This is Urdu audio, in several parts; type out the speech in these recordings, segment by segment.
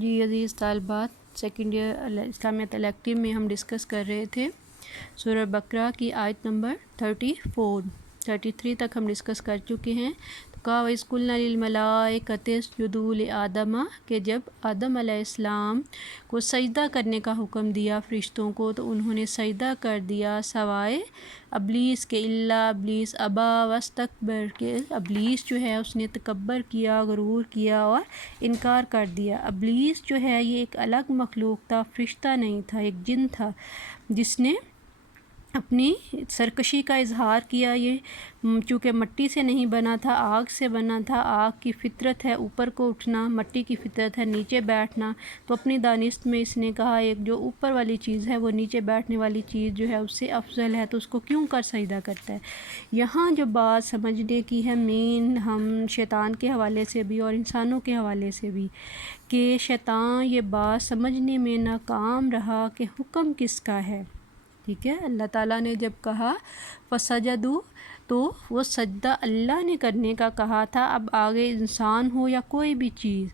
جی عزیز طالبات، سیکنڈ ایئر اسلامیات الیکٹیو میں ہم ڈسکس کر رہے تھے سورہ بقرہ کی آیت نمبر 33 تک ہم ڈسکس کر چکے ہیں۔ تو کہا وَإِذْ قُلْنَا لِلْمَلَائِكَةِ اسْجُدُوا لِآدَمَ، کہ جب آدم علیہ السلام کو سجدہ کرنے کا حکم دیا فرشتوں کو تو انہوں نے سجدہ کر دیا سوائے ابلیس کے، الا ابلیس ابا واستکبر، کہ ابلیس جو ہے اس نے تکبر کیا، غرور کیا اور انکار کر دیا۔ ابلیس جو ہے یہ ایک الگ مخلوق تھا، فرشتہ نہیں تھا، ایک جن تھا جس نے اپنی سرکشی کا اظہار کیا۔ یہ چونکہ مٹی سے نہیں بنا تھا، آگ سے بنا تھا، آگ کی فطرت ہے اوپر کو اٹھنا، مٹی کی فطرت ہے نیچے بیٹھنا، تو اپنی دانست میں اس نے کہا ایک جو اوپر والی چیز ہے وہ نیچے بیٹھنے والی چیز جو ہے اس سے افضل ہے، تو اس کو کیوں کر سجدہ کرتا ہے۔ یہاں جو بات سمجھنے کی ہے مین، ہم شیطان کے حوالے سے بھی اور انسانوں کے حوالے سے بھی، کہ شیطان یہ بات سمجھنے میں ناکام رہا کہ حکم کس کا ہے۔ ٹھیک ہے، اللہ تعالیٰ نے جب کہا فسجدوا، تو وہ سجدہ اللہ نے کرنے کا کہا تھا۔ اب آگے انسان ہو یا کوئی بھی چیز،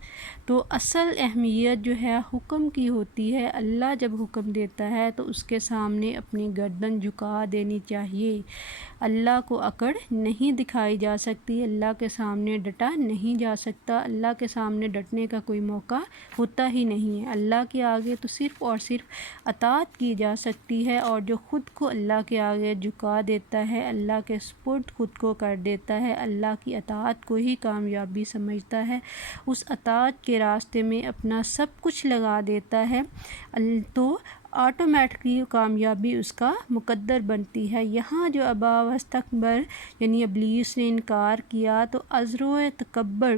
تو اصل اہمیت جو ہے حکم کی ہوتی ہے۔ اللہ جب حکم دیتا ہے تو اس کے سامنے اپنی گردن جھکا دینی چاہیے۔ اللہ کو اکڑ نہیں دکھائی جا سکتی، اللہ کے سامنے ڈٹا نہیں جا سکتا، اللہ کے سامنے ڈٹنے کا کوئی موقع ہوتا ہی نہیں ہے۔ اللہ کے آگے تو صرف اور صرف اطاعت کی جا سکتی ہے، اور جو خود کو اللہ کے آگے جھکا دیتا ہے، اللہ کے سپرد خود کو کر دیتا ہے، اللہ کی اطاعت کو ہی کامیابی سمجھتا ہے، اس اطاعت کے راستے میں اپنا سب کچھ لگا دیتا ہے، تو آٹومیٹکلی کامیابی اس کا مقدر بنتی ہے۔ یہاں جو ابا واستکبر یعنی ابلیس نے انکار کیا، تو عذر و تکبر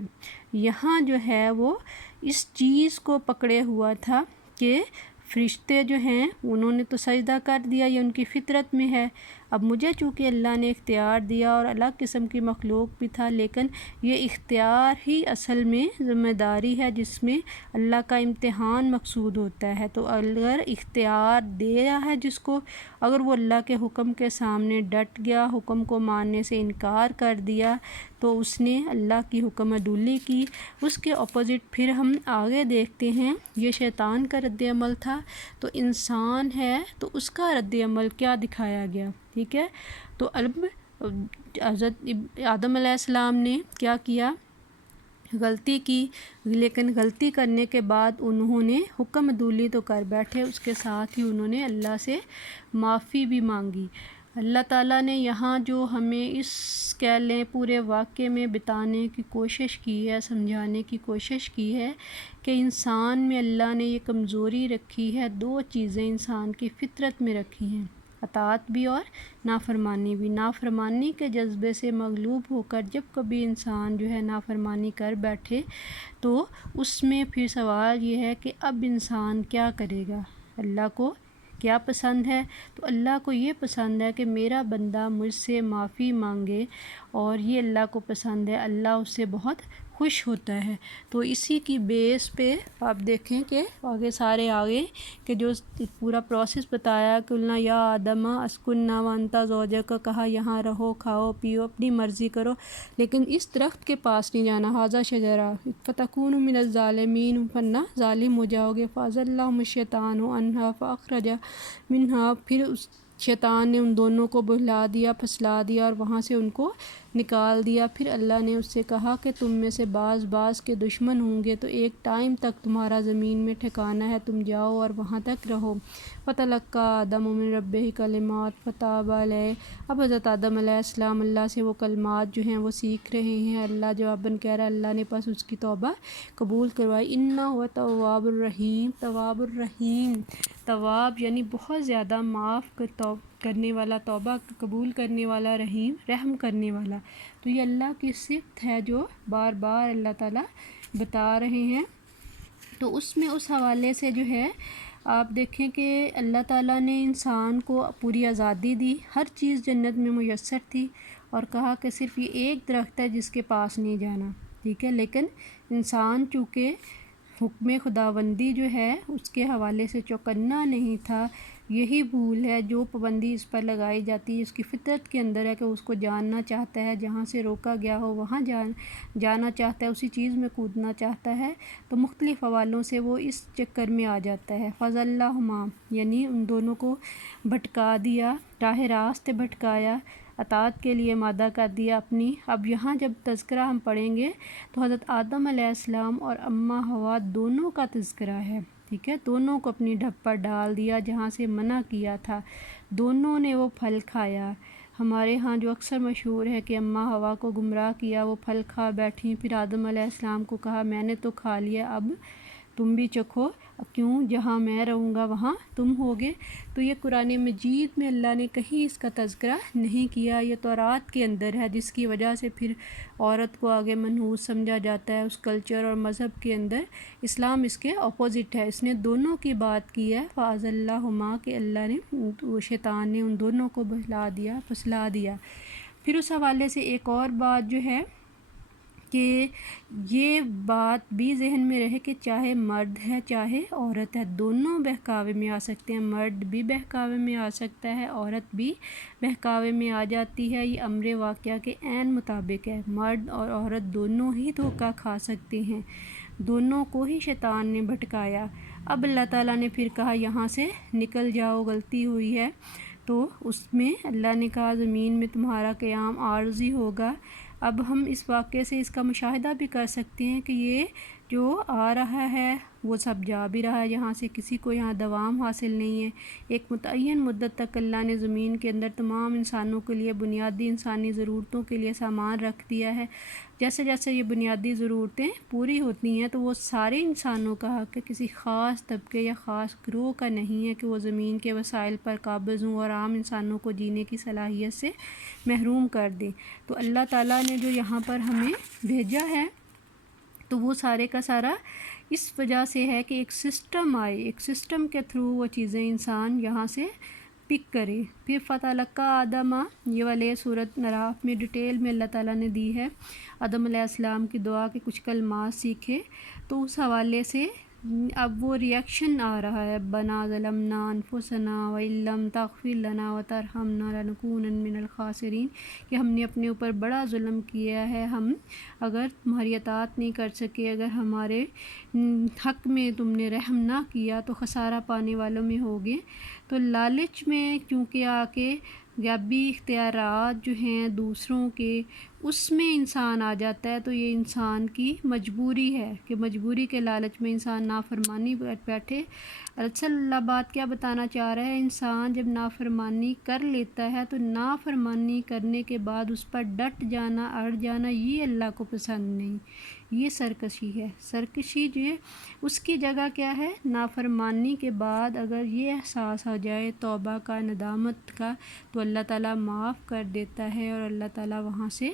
یہاں جو ہے وہ اس چیز کو پکڑے ہوا تھا کہ فرشتے جو ہیں انہوں نے تو سجدہ کر دیا، یہ ان کی فطرت میں ہے۔ اب مجھے چونکہ اللہ نے اختیار دیا اور الگ قسم کی مخلوق بھی تھا، لیکن یہ اختیار ہی اصل میں ذمہ داری ہے جس میں اللہ کا امتحان مقصود ہوتا ہے۔ تو اگر اختیار دیا ہے جس کو، اگر وہ اللہ کے حکم کے سامنے ڈٹ گیا، حکم کو ماننے سے انکار کر دیا، تو اس نے اللہ کی حکم عدولی کی۔ اس کے اپوزٹ پھر ہم آگے دیکھتے ہیں، یہ شیطان کا رد عمل تھا، تو انسان ہے تو اس کا رد عمل کیا دکھایا گیا۔ ٹھیک ہے، تو اب حضرت آدم علیہ السلام نے کیا کیا، غلطی کی، لیکن غلطی کرنے کے بعد انہوں نے حکم عدولی تو کر بیٹھے، اس کے ساتھ ہی انہوں نے اللہ سے معافی بھی مانگی۔ اللہ تعالیٰ نے یہاں جو ہمیں اس کہہ لیں پورے واقعے میں بتانے کی کوشش کی ہے، سمجھانے کی کوشش کی ہے کہ انسان میں اللہ نے یہ کمزوری رکھی ہے، دو چیزیں انسان کی فطرت میں رکھی ہیں، اطاعت بھی اور نافرمانی بھی۔ نافرمانی کے جذبے سے مغلوب ہو کر جب کبھی انسان جو ہے نافرمانی کر بیٹھے، تو اس میں پھر سوال یہ ہے کہ اب انسان کیا کرے گا۔ اللہ کو کیا پسند ہے؟ تو اللہ کو یہ پسند ہے کہ میرا بندہ مجھ سے معافی مانگے، اور یہ اللہ کو پسند ہے، اللہ اس سے بہت خوش ہوتا ہے۔ تو اسی کی بیس پہ آپ دیکھیں کہ آگے کہ جو پورا پروسیس بتایا کہ قلنا یا آدم اسکن وانت زوجک، کہا یہاں رہو، کھاؤ پیو، اپنی مرضی کرو، لیکن اس درخت کے پاس نہیں جانا، ھذا شجرہ فتکونوا من الظالمین، ورنہ ظالم ہو جاؤ گے۔ فأزلهم الشیطان عنہا فأخرج منہا، پھر اس شیطان نے ان دونوں کو بہلا دیا، پھسلا دیا اور وہاں سے ان کو نکال دیا۔ پھر اللہ نے اس سے کہا کہ تم میں سے بعض کے دشمن ہوں گے، تو ایک ٹائم تک تمہارا زمین میں ٹھکانہ ہے، تم جاؤ اور وہاں تک رہو۔ فَتَلَقَّىٰ آدَمُ مِن رَبِّهِ كَلِمَاتٍ فَتَابَ عَلَيْهِ، اب حضرت آدم علیہ السلام اللہ سے وہ کلمات جو ہیں وہ سیکھ رہے ہیں۔ اللہ جواباً کہہ رہا ہے، اللہ نے پس اس کی توبہ قبول کروائی۔ اِنَّهُ هُوَ التَّوَّابُ الرَّحِيمُ، تواب الرحیم، تواب یعنی بہت زیادہ معاف کرنے والا، توبہ قبول کرنے والا، رحیم رحم کرنے والا۔ تو یہ اللہ کی صفت ہے جو بار بار اللہ تعالیٰ بتا رہے ہیں۔ تو اس میں اس حوالے سے جو ہے آپ دیکھیں کہ اللہ تعالیٰ نے انسان کو پوری آزادی دی، ہر چیز جنت میں میسر تھی، اور کہا کہ صرف یہ ایک درخت ہے جس کے پاس نہیں جانا۔ ٹھیک ہے، لیکن انسان چونکہ حکم خداوندی جو ہے اس کے حوالے سے چوکنا نہیں تھا، یہی بھول ہے جو پابندی اس پر لگائی جاتی ہے، اس کی فطرت کے اندر ہے کہ اس کو جاننا چاہتا ہے، جہاں سے روکا گیا ہو وہاں جانا چاہتا ہے، اسی چیز میں کودنا چاہتا ہے، تو مختلف حوالوں سے وہ اس چکر میں آ جاتا ہے۔ فَضَلَّهُمَا یعنی ان دونوں کو بھٹکا دیا، راہ راست بھٹکایا، اطاعت کے لیے مادہ کر دیا اپنی۔ اب یہاں جب تذکرہ ہم پڑھیں گے تو حضرت آدم علیہ السلام اور اماں حوا دونوں کا تذکرہ ہے، ٹھیک ہے، دونوں کو اپنی ڈھب پر ڈال دیا جہاں سے منع کیا تھا، دونوں نے وہ پھل کھایا۔ ہمارے ہاں جو اکثر مشہور ہے کہ اماں حوا کو گمراہ کیا، وہ پھل کھا بیٹھی، پھر آدم علیہ السلام کو کہا میں نے تو کھا لیا، اب تم بھی چکھو، کیوں جہاں میں رہوں گا وہاں تم ہوگے۔ تو یہ قرآن مجید میں اللہ نے کہیں اس کا تذکرہ نہیں کیا، یہ تورات کے اندر ہے، جس کی وجہ سے پھر عورت کو آگے منحوس سمجھا جاتا ہے اس کلچر اور مذہب کے اندر۔ اسلام اس کے اپوزٹ ہے، اس نے دونوں کی بات کی ہے، فَأَزَلَّهُمَا کہ اللہ نے شیطان نے ان دونوں کو بہلا دیا، پھسلا دیا۔ پھر اس حوالے سے ایک اور بات جو ہے کہ یہ بات بھی ذہن میں رہے کہ چاہے مرد ہے چاہے عورت ہے، دونوں بہکاوے میں آ سکتے ہیں، مرد بھی بہکاوے میں آ سکتا ہے، عورت بھی بہکاوے میں آ جاتی ہے، یہ امر واقعہ کے عین مطابق ہے، مرد اور عورت دونوں ہی دھوکہ کھا سکتے ہیں، دونوں کو ہی شیطان نے بھٹکایا۔ اب اللہ تعالیٰ نے پھر کہا یہاں سے نکل جاؤ، غلطی ہوئی ہے، تو اس میں اللہ نے کہا زمین میں تمہارا قیام عارضی ہوگا۔ اب ہم اس واقعے سے اس کا مشاہدہ بھی کر سکتے ہیں کہ یہ جو آ رہا ہے وہ سب جا بھی رہا ہے، یہاں سے کسی کو یہاں دوام حاصل نہیں ہے۔ ایک متعین مدت تک اللہ نے زمین کے اندر تمام انسانوں کے لیے بنیادی انسانی ضرورتوں کے لیے سامان رکھ دیا ہے، جیسے جیسے یہ بنیادی ضرورتیں پوری ہوتی ہیں تو وہ سارے انسانوں کا حق ہے، کسی خاص طبقے یا خاص گروہ کا نہیں ہے کہ وہ زمین کے وسائل پر قابض ہوں اور عام انسانوں کو جینے کی صلاحیت سے محروم کر دیں۔ تو اللہ تعالیٰ نے جو یہاں پر ہمیں بھیجا ہے تو وہ سارے کا سارا اس وجہ سے ہے کہ ایک سسٹم آئے، ایک سسٹم کے تھرو وہ چیزیں انسان یہاں سے پک کرے۔ پھر فَتَلَقَّىٰ آدَمَ یہ والے صورت نراف میں ڈیٹیل میں اللہ تعالیٰ نے دی ہے، آدم علیہ السلام کی دعا کے کچھ کلمات سیکھے، تو اس حوالے سے اب وہ ریاکشن آ رہا ہے، رَبَّنَا ظَلَمْنَا أَنفُسَنَا وَإِن لَّمْ تَغْفِرْ لَنَا وَتَرْحَمْنَا لَنَكُونَنَّ مِنَ الْخَاسِرِينَ کہ ہم نے اپنے اوپر بڑا ظلم کیا ہے، ہم اگر تمہاری اطاعت نہیں کر سکے، اگر ہمارے حق میں تم نے رحم نہ کیا تو خسارہ پانے والوں میں ہوگے۔ تو لالچ میں کیونکہ آ کے غیبی اختیارات جو ہیں دوسروں کے، اس میں انسان آ جاتا ہے، تو یہ انسان کی مجبوری ہے کہ مجبوری کے لالچ میں انسان نافرمانی بیٹھے۔ اصل اللہ بات کیا بتانا چاہ رہا ہے، انسان جب نافرمانی کر لیتا ہے تو نافرمانی کرنے کے بعد اس پر ڈٹ جانا، اڑ جانا، یہ اللہ کو پسند نہیں، یہ سرکشی ہے۔ سرکشی جو ہے اس کی جگہ کیا ہے، نافرمانی کے بعد اگر یہ احساس آ جائے توبہ کا، ندامت کا، تو اللہ تعالیٰ معاف کر دیتا ہے اور اللہ تعالیٰ وہاں سے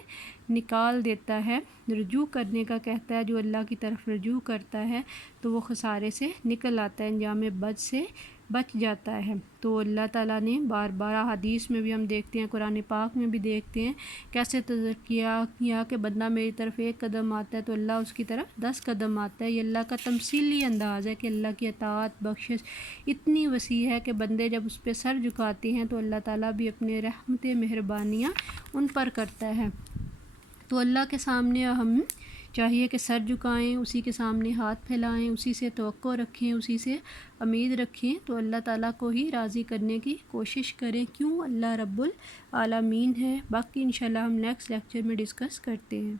نکال دیتا ہے، رجوع کرنے کا کہتا ہے، جو اللہ کی طرف رجوع کرتا ہے تو وہ خسارے سے نکل آتا ہے، انجام بد سے بچ جاتا ہے۔ تو اللہ تعالیٰ نے بار بار حدیث میں بھی ہم دیکھتے ہیں، قرآن پاک میں بھی دیکھتے ہیں کیسے تذکیہ کیا کہ بندہ میری طرف ایک قدم آتا ہے تو اللہ اس کی طرف 10 قدم آتا ہے۔ یہ اللہ کا تمثیلی انداز ہے کہ اللہ کی اطاعت بخشش اتنی وسیع ہے کہ بندے جب اس پہ سر جھکاتے ہیں تو اللہ تعالیٰ بھی اپنے رحمت مہربانیاں ان پر کرتا ہے۔ تو اللہ کے سامنے ہم چاہیے کہ سر جھکائیں، اسی کے سامنے ہاتھ پھیلائیں، اسی سے توقع رکھیں، اسی سے امید رکھیں، تو اللہ تعالیٰ کو ہی راضی کرنے کی کوشش کریں، کیوں اللہ رب العالمین ہے۔ باقی انشاءاللہ ہم نیکسٹ لیکچر میں ڈسکس کرتے ہیں۔